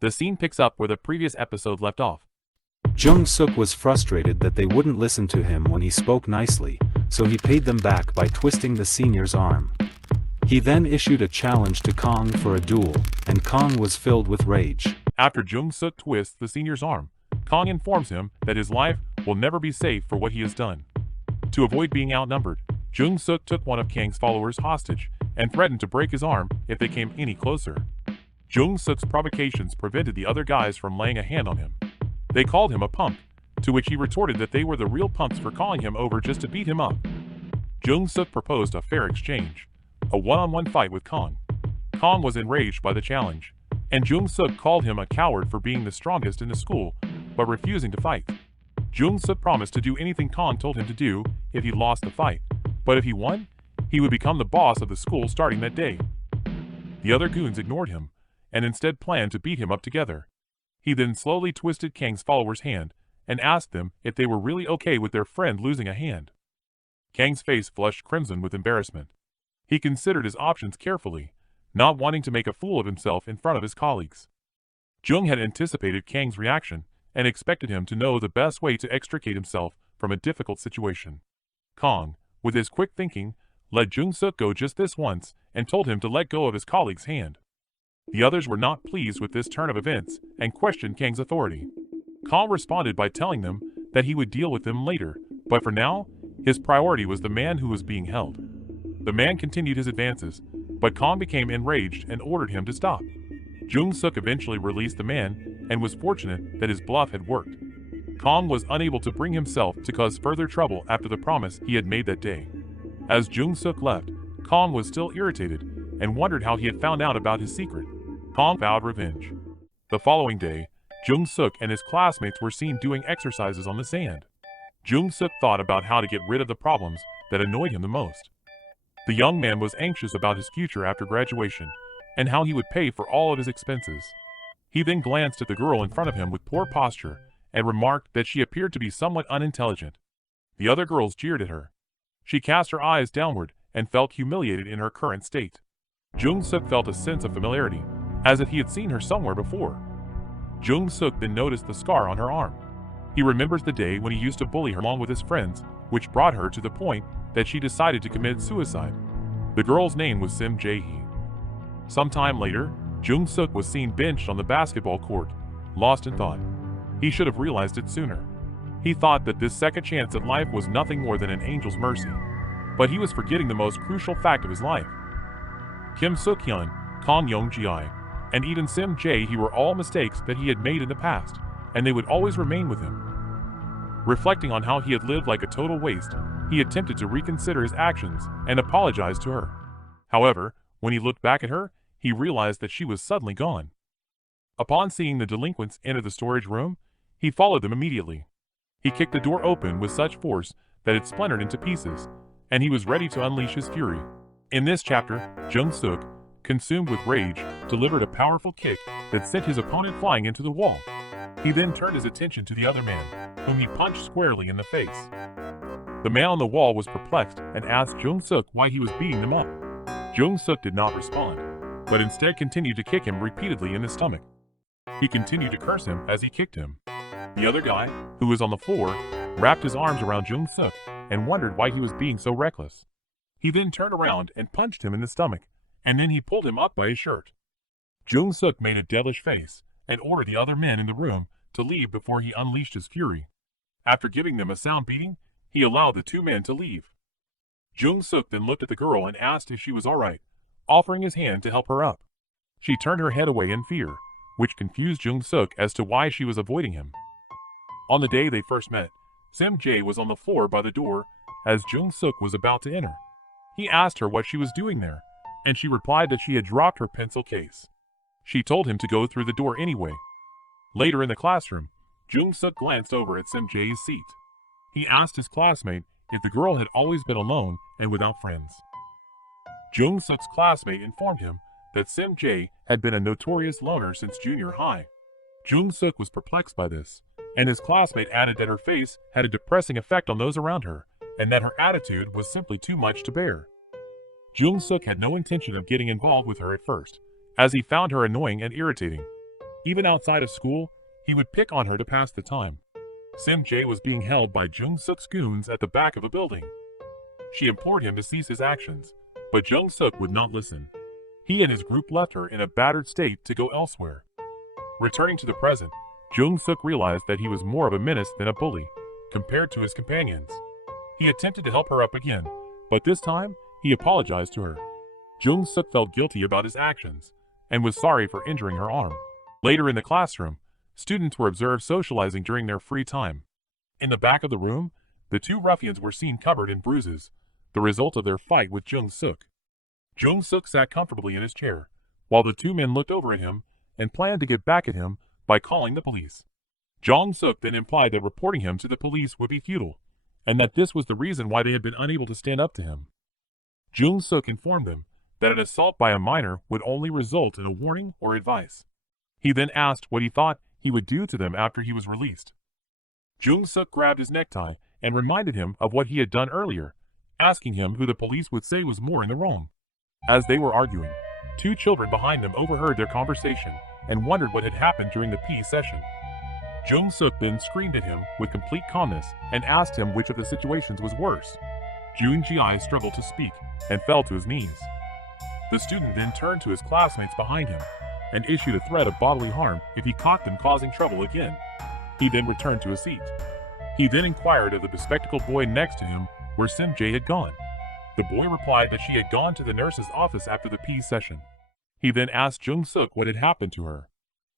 The scene picks up where the previous episode left off. Joong Seok was frustrated that they wouldn't listen to him when he spoke nicely, so he paid them back by twisting the senior's arm. He then issued a challenge to Kong for a duel, and Kong was filled with rage. After Joong Seok twists the senior's arm, Kong informs him that his life will never be safe for what he has done. To avoid being outnumbered, Joong Seok took one of Kang's followers hostage and threatened to break his arm if they came any closer. Joong Seok's provocations prevented the other guys from laying a hand on him. They called him a punk, to which he retorted that they were the real punks for calling him over just to beat him up. Joong Seok proposed a fair exchange, a one-on-one fight with Kong. Kong was enraged by the challenge, and Joong Seok called him a coward for being the strongest in the school, but refusing to fight. Joong Seok promised to do anything Kong told him to do if he lost the fight, but if he won, he would become the boss of the school starting that day. The other goons ignored him, and instead planned to beat him up together. He then slowly twisted Kang's follower's hand, and asked them if they were really okay with their friend losing a hand. Kang's face flushed crimson with embarrassment. He considered his options carefully, not wanting to make a fool of himself in front of his colleagues. Joong had anticipated Kang's reaction, and expected him to know the best way to extricate himself from a difficult situation. Kong, with his quick thinking, let Joong Seok go just this once, and told him to let go of his colleague's hand. The others were not pleased with this turn of events, and questioned Kang's authority. Kong responded by telling them that he would deal with them later, but for now, his priority was the man who was being held. The man continued his advances, but Kong became enraged and ordered him to stop. Joong Seok eventually released the man, and was fortunate that his bluff had worked. Kong was unable to bring himself to cause further trouble after the promise he had made that day. As Joong Seok left, Kong was still irritated, and wondered how he had found out about his secret. Kong vowed revenge. The following day, Joong Seok and his classmates were seen doing exercises on the sand. Joong Seok thought about how to get rid of the problems that annoyed him the most. The young man was anxious about his future after graduation, and how he would pay for all of his expenses. He then glanced at the girl in front of him with poor posture, and remarked that she appeared to be somewhat unintelligent. The other girls jeered at her. She cast her eyes downward, and felt humiliated in her current state. Joong Seok felt a sense of familiarity, as if he had seen her somewhere before. Joong Seok then noticed the scar on her arm. He remembers the day when he used to bully her along with his friends, which brought her to the point that she decided to commit suicide. The girl's name was Sim Jae-hee. Sometime later, Joong Seok was seen benched on the basketball court, lost in thought. He should have realized it sooner. He thought that this second chance at life was nothing more than an angel's mercy. But he was forgetting the most crucial fact of his life. Kim Suk-hyun, Kang Yong-ji, and even Sim Jae-hee were all mistakes that he had made in the past, and they would always remain with him. Reflecting on how he had lived like a total waste, he attempted to reconsider his actions and apologize to her. However, when he looked back at her, he realized that she was suddenly gone. Upon seeing the delinquents enter the storage room, he followed them immediately. He kicked the door open with such force that it splintered into pieces, and he was ready to unleash his fury. In this chapter, Joong Seok, consumed with rage, delivered a powerful kick that sent his opponent flying into the wall. He then turned his attention to the other man, whom he punched squarely in the face. The man on the wall was perplexed and asked Joong Seok why he was beating them up. Joong Seok did not respond, but instead continued to kick him repeatedly in the stomach. He continued to curse him as he kicked him. The other guy, who was on the floor, wrapped his arms around Joong Seok and wondered why he was being so reckless. He then turned around and punched him in the stomach, and then he pulled him up by his shirt. Joong Seok made a devilish face and ordered the other men in the room to leave before he unleashed his fury. After giving them a sound beating, he allowed the two men to leave. Joong Seok then looked at the girl and asked if she was all right, offering his hand to help her up. She turned her head away in fear, which confused Joong Seok as to why she was avoiding him. On the day they first met, Sim Jae was on the floor by the door as Joong Seok was about to enter. He asked her what she was doing there, and she replied that she had dropped her pencil case. She told him to go through the door anyway. Later in the classroom, Joong Seok glanced over at Sim Jae's seat. He asked his classmate if the girl had always been alone and without friends. Joong Seok's classmate informed him that Sim Jae had been a notorious loner since junior high. Joong Seok was perplexed by this, and his classmate added that her face had a depressing effect on those around her, and that her attitude was simply too much to bear. Joong Seok had no intention of getting involved with her at first, as he found her annoying and irritating. Even outside of school, he would pick on her to pass the time. Sim Jae was being held by Joong Seok's goons at the back of a building. She implored him to cease his actions, but Joong Seok would not listen. He and his group left her in a battered state to go elsewhere. Returning to the present, Joong Seok realized that he was more of a menace than a bully, compared to his companions. He attempted to help her up again, but this time, he apologized to her. Joong Seok felt guilty about his actions, and was sorry for injuring her arm. Later in the classroom, students were observed socializing during their free time. In the back of the room, the two ruffians were seen covered in bruises, the result of their fight with Joong Seok. Joong Seok sat comfortably in his chair, while the two men looked over at him and planned to get back at him by calling the police. Joong Seok then implied that reporting him to the police would be futile, and that this was the reason why they had been unable to stand up to him. Joong Seok informed them that an assault by a minor would only result in a warning or advice. He then asked what he thought he would do to them after he was released. Joong Seok grabbed his necktie and reminded him of what he had done earlier, asking him who the police would say was more in the wrong. As they were arguing, two children behind them overheard their conversation and wondered what had happened during the peace session. Joong Seok then screamed at him with complete calmness and asked him which of the situations was worse. Joong Ji struggled to speak and fell to his knees. The student then turned to his classmates behind him and issued a threat of bodily harm if he caught them causing trouble again. He then returned to his seat. He then inquired of the bespectacled boy next to him where Sim Jae had gone. The boy replied that she had gone to the nurse's office after the peace session. He then asked Joong Seok what had happened to her.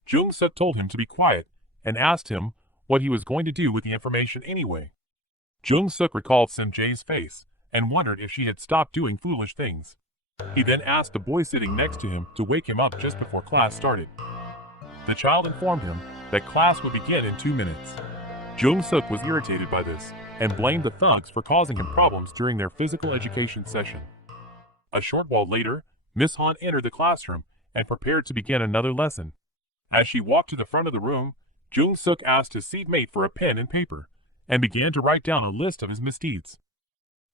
Joong Seok told him to be quiet and asked him what he was going to do with the information anyway. Joong Seok recalled Sim Jae's face and wondered if she had stopped doing foolish things. He then asked the boy sitting next to him to wake him up just before class started. The child informed him that class would begin in 2 minutes. Joong Seok was irritated by this and blamed the thugs for causing him problems during their physical education session. A short while later, Miss Han entered the classroom and prepared to begin another lesson. As she walked to the front of the room, Joong Seok asked his seatmate for a pen and paper and began to write down a list of his misdeeds.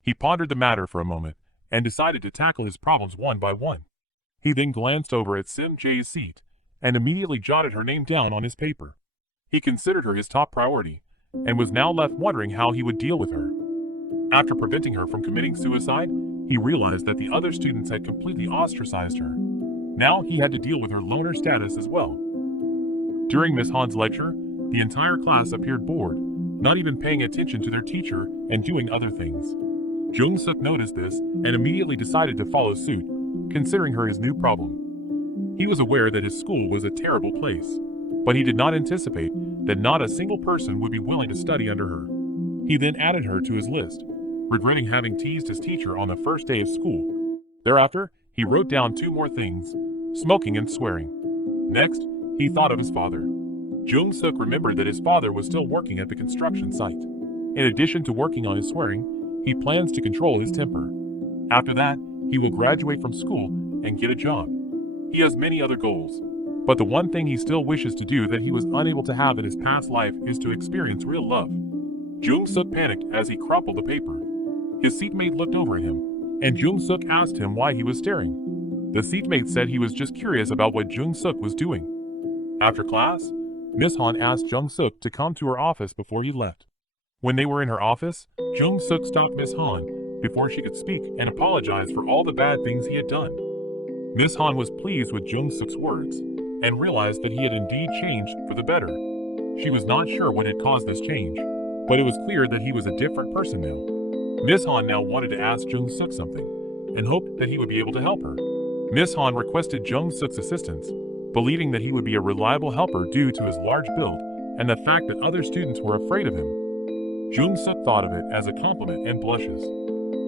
He pondered the matter for a moment and decided to tackle his problems one by one. He then glanced over at Sim Jae's seat and immediately jotted her name down on his paper. He considered her his top priority and was now left wondering how he would deal with her. After preventing her from committing suicide, he realized that the other students had completely ostracized her. Now he had to deal with her loner status as well. During Miss Han's lecture, the entire class appeared bored, not even paying attention to their teacher and doing other things. Joong Seok noticed this and immediately decided to follow suit, considering her his new problem. He was aware that his school was a terrible place, but he did not anticipate that not a single person would be willing to study under her. He then added her to his list, regretting having teased his teacher on the first day of school. Thereafter, he wrote down 2 more things: smoking and swearing. Next, he thought of his father. Joong Seok remembered that his father was still working at the construction site. In addition to working on his swearing, he plans to control his temper. After that, he will graduate from school and get a job. He has many other goals, but the one thing he still wishes to do that he was unable to have in his past life is to experience real love. Joong Seok panicked as he crumpled the paper. His seatmate looked over at him, and Joong Seok asked him why he was staring. The seatmate said he was just curious about what Joong Seok was doing. After class, Miss Han asked Joong Seok to come to her office before he left. When they were in her office, Joong Seok stopped Miss Han before she could speak and apologized for all the bad things he had done. Miss Han was pleased with Joong Seok's words and realized that he had indeed changed for the better. She was not sure what had caused this change, but it was clear that he was a different person now. Miss Han now wanted to ask Joong Seok something and hoped that he would be able to help her. Miss Han requested Joong Seok's assistance, believing that he would be a reliable helper due to his large build and the fact that other students were afraid of him. Joong Seok thought of it as a compliment and blushes.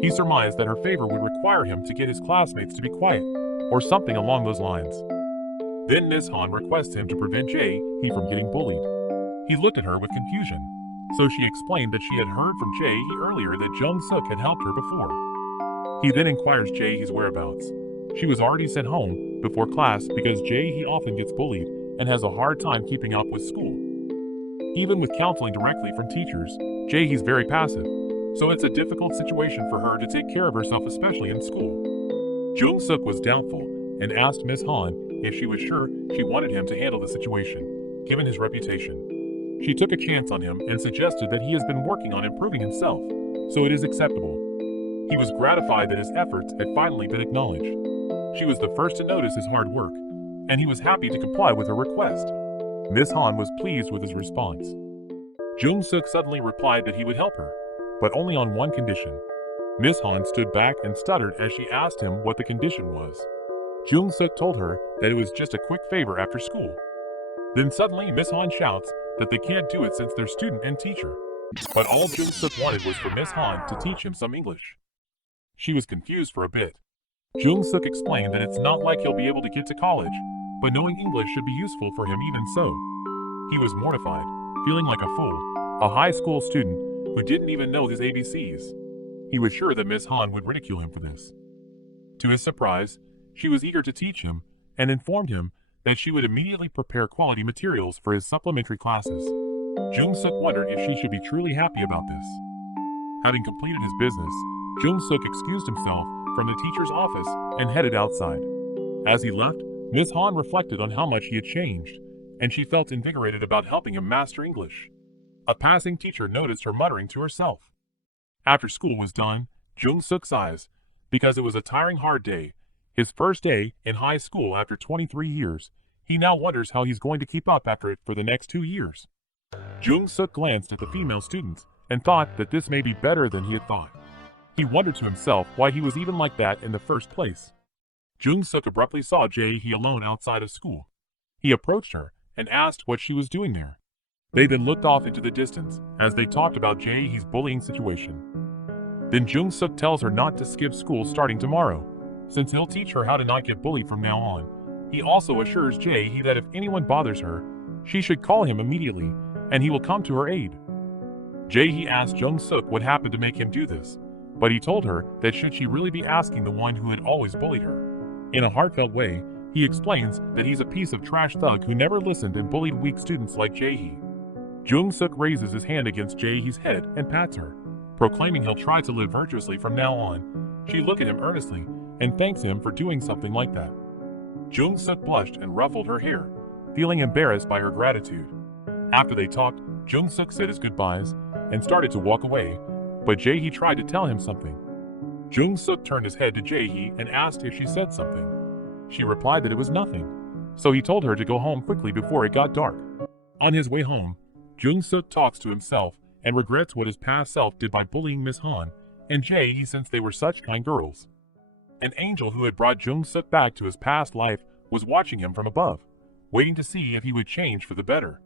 He surmised that her favor would require him to get his classmates to be quiet, or something along those lines. Then Miss Han requests him to prevent Jae from getting bullied. He looked at her with confusion, so she explained that she had heard from Jae earlier that Joong Seok had helped her before. He then inquires Jae's whereabouts. She was already sent home before class because Jae often gets bullied and has a hard time keeping up with school. Even with counseling directly from teachers, Jae very passive, so it's a difficult situation for her to take care of herself, especially in school. Joong Seok was doubtful and asked Miss Han if she was sure she wanted him to handle the situation, given his reputation. She took a chance on him and suggested that he has been working on improving himself, so it is acceptable. He was gratified that his efforts had finally been acknowledged. She was the first to notice his hard work, and he was happy to comply with her request. Miss Han was pleased with his response. Joong Seok suddenly replied that he would help her, but only on one condition. Miss Han stood back and stuttered as she asked him what the condition was. Joong Seok told her that it was just a quick favor after school. Then suddenly Miss Han shouts that they can't do it since they're student and teacher. But all Joong Seok wanted was for Miss Han to teach him some English. She was confused for a bit. Joong Seok explained that it's not like he'll be able to get to college, but knowing English should be useful for him even so. He was mortified, feeling like a fool, a high school student who didn't even know his ABCs. He was sure that Miss Han would ridicule him for this. To his surprise, she was eager to teach him and informed him that she would immediately prepare quality materials for his supplementary classes. Joong Seok wondered if she should be truly happy about this. Having completed his business, Joong Seok excused himself from the teacher's office and headed outside. As he left, Miss Han reflected on how much he had changed, and she felt invigorated about helping him master English. A passing teacher noticed her muttering to herself. After school was done, Joong Seok sighs, because it was a tiring hard day. His first day in high school after 23 years, he now wonders how he's going to keep up after it for the next 2 years. Joong Seok glanced at the female students and thought that this may be better than he had thought. He wondered to himself why he was even like that in the first place. Joong Seok abruptly saw Jae-hee alone outside of school. He approached her and asked what she was doing there. They then looked off into the distance as they talked about Jae-hee's bullying situation. Then Joong Seok tells her not to skip school starting tomorrow, since he'll teach her how to not get bullied from now on. He also assures Jae-hee that if anyone bothers her, she should call him immediately, and he will come to her aid. Jae-hee asked Joong Seok what happened to make him do this, but he told her that should she really be asking the one who had always bullied her. In a heartfelt way, he explains that he's a piece of trash thug who never listened and bullied weak students like Jae-hee. Joong Seok raises his hand against Jae-hee's head and pats her, proclaiming he'll try to live virtuously from now on. She looked at him earnestly and thanks him for doing something like that. Joong Seok blushed and ruffled her hair, feeling embarrassed by her gratitude. After they talked, Joong Seok said his goodbyes and started to walk away, but Jae-hee tried to tell him something. Joong Seok turned his head to Jae-hee and asked if she said something. She replied that it was nothing, so he told her to go home quickly before it got dark. On his way home, Joong Seok talks to himself and regrets what his past self did by bullying Miss Han and Jae-hee since they were such kind girls. An angel who had brought Joong Seok back to his past life was watching him from above, waiting to see if he would change for the better.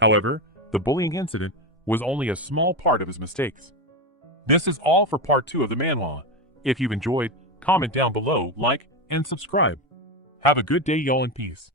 However, the bullying incident was only a small part of his mistakes. This is all for part 2 of the manhwa. If you've enjoyed, comment down below, like, and subscribe. Have a good day, y'all, and peace.